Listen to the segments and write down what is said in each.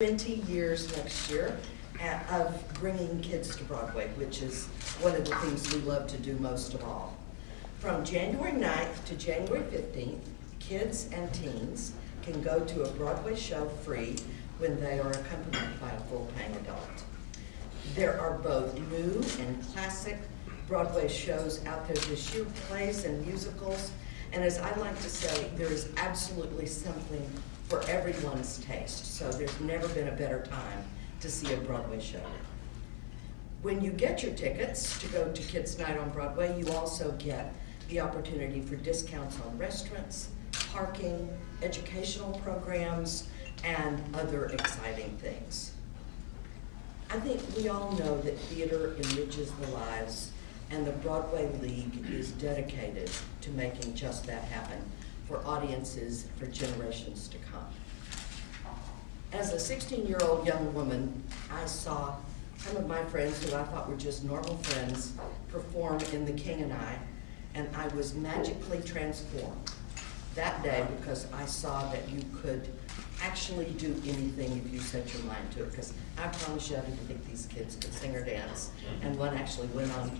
20 years next year of bringing kids to Broadway, which is one of the things we love to do most of all. From January 9th to January 15th, kids and teens can go to a Broadway show free when they are accompanied by a full-paying adult. There are both new and classic Broadway shows out there this year, plays and musicals, and as I like to say, there is absolutely something for everyone's taste, so there's never been a better time to see a Broadway show. When you get your tickets to go to Kids Night on Broadway, you also get the opportunity for discounts on restaurants, parking, educational programs, and other exciting things. I think we all know that theater enriches the lives, and the Broadway League is dedicated to making just that happen for audiences for generations to come. As a 16-year-old young woman, I saw some of my friends who I thought were just normal friends perform in The King and I was magically transformed that day because I saw that you could actually do anything if you set your mind to it, because I promise you I didn't think these kids could sing or dance, and one actually went on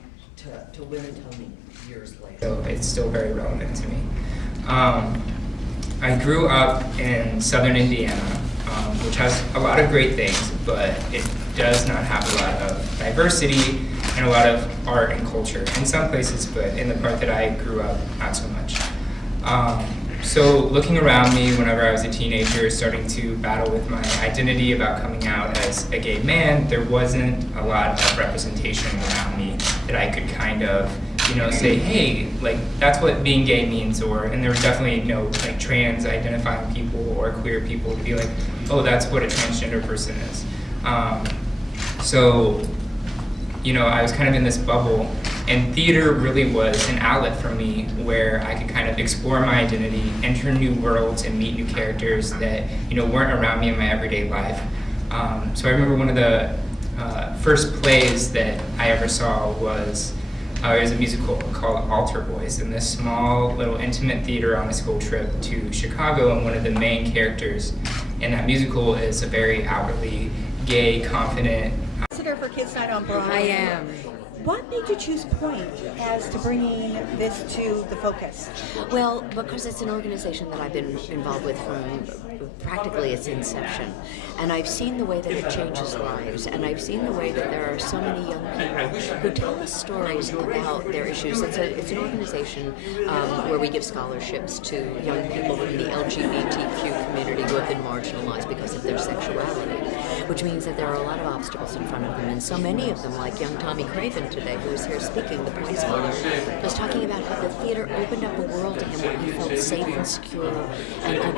to win a Tony years later. So it's still very relevant to me. I grew up in southern Indiana, which has a lot of great things, but it does not have a lot of diversity and a lot of art and culture in some places, but in the part that I grew up, not so much. So looking around me whenever I was a teenager, starting to battle with my identity about coming out as a gay man, there wasn't a lot of representation around me that I could kind of, say, hey, like, that's what being gay means, and there was definitely no, like, trans identifying people or queer people to be like, oh, that's what a transgender person is. So, I was kind of in this bubble, and theater really was an outlet for me where I could kind of explore my identity, enter new worlds, and meet new characters that, weren't around me in my everyday life. So I remember one of the first plays that I ever saw was it was a musical called Altar Boys, in this small little intimate theater on a school trip to Chicago, and one of the main characters in that musical is a very outwardly gay, confident. Ambassador for Kids Night on Broadway. I am. What made you choose Point as to bringing this to the focus? Well, because it's an organization that I've been involved with from practically its inception. And I've seen the way that it changes lives, and I've seen the way that there are so many young people who tell us stories about their issues. It's an organization where we give scholarships to young people from the LGBTQ community who have been marginalized because of their sexuality, which means that there are a lot of obstacles in front of them. And so many of them, like young Tommy Craven today, who was here speaking, the prize winner, was talking about how the theater opened up a world to him where he felt safe and secure and could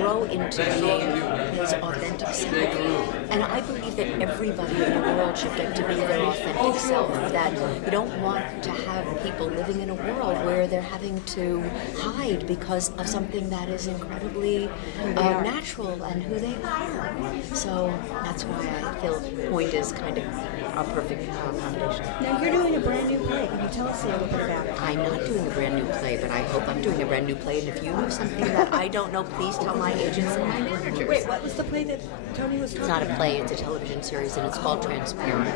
grow into being his authentic self. And I believe that everybody in the world should get to be their authentic self, that you don't want to have people living in a world where they're having to hide because of something that is incredibly natural and who they are. So that's why I feel Point is kind of a perfect combination. Now you're doing a brand new play. Can you tell us a little bit about it? I'm not doing a brand new play, but I hope I'm doing a brand new play. And if you know something that I don't know, please tell my agents and my managers. Wait, what was the play that Tony was talking about? It's not a play, it's a television series, and it's called Transparent,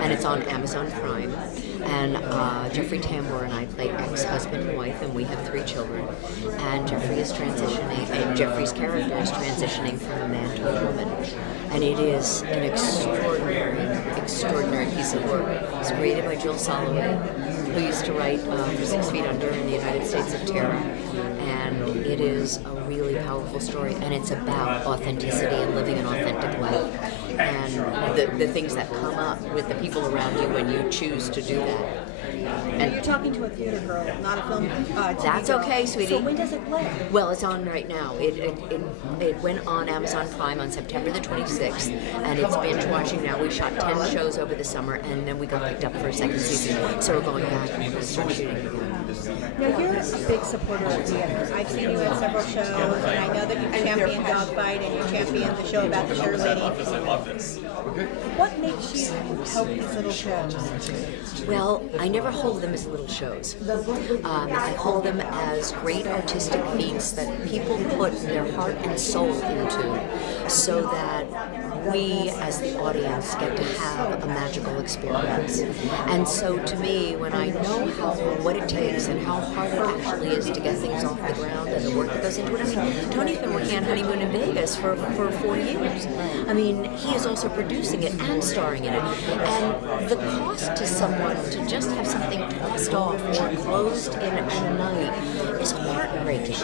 and it's on Amazon Prime. And Jeffrey Tambor and I play ex-husband and wife, and we have 3 children. And Jeffrey is transitioning, and Jeffrey's character is transitioning from a man to a woman. And it is an extraordinary piece of work. It was created by Jill Soloway, who used to write for 6 Feet Under in the United States of Terror. And it is a really powerful story, and it's about authenticity and living an authentic life. And the things that come up with the people around you when you choose to do that. And you're talking to a theater girl, not a film. That's girl. okay, sweetie. So when does it play? Well, it's on right now. It went on Amazon Prime on September the 26th, and it's binge watching now. We shot 10 shows over the summer, and then we got picked up for a second season. So we're going back and we're going to start shooting again. Now you're a big supporter of theater. I've seen you at several shows, and I know that you champion Dogfight and you champion the show about the Sugar Lady. What makes you help these little shows? Well, I never hold them as little shows. I hold them as great artistic feats that people put their heart and soul into, so that we as the audience get to have a magical experience. And so to me, when I know what it takes and how hard it actually is to get things off the ground and the work that goes into it. I mean, Tony's been working on Honeymoon in Vegas for 4 years. I mean, he is also producing it and starring in it. And the cost to someone to just have something tossed off or closed in a night is heartbreaking.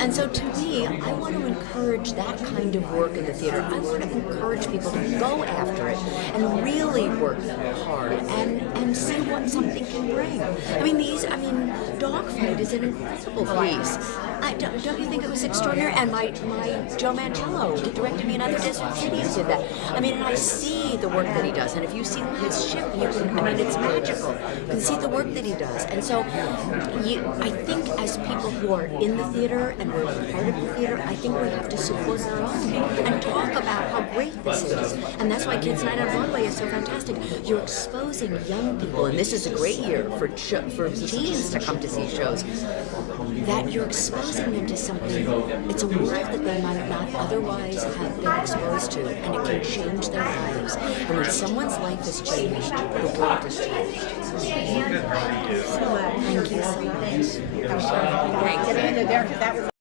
And so to me, I want to encourage that kind of work in the theater. I want to encourage people to go after it and really work hard and see what something can bring. I mean, Dogfight is an incredible piece. Don't you think it was extraordinary? And my Joe Mantello, who directed me in Other Desert Cities, did that. I mean, and I see the work that he does. And if you see his ship, it's magical. You can see the work that he does. And so I think as people who are in the theater and we're part of the theater, I think we have to support our own and talk about how great this is. And that's why Kids Night on Broadway is so fantastic. You're exposing young people, and this is a great year for teens to come to see shows, that you're exposing them to something. It's a world that they might not otherwise have been exposed to, and it can change their lives. And when someone's life is changed, the world is changed. So much. Thank you so much. Thanks. That was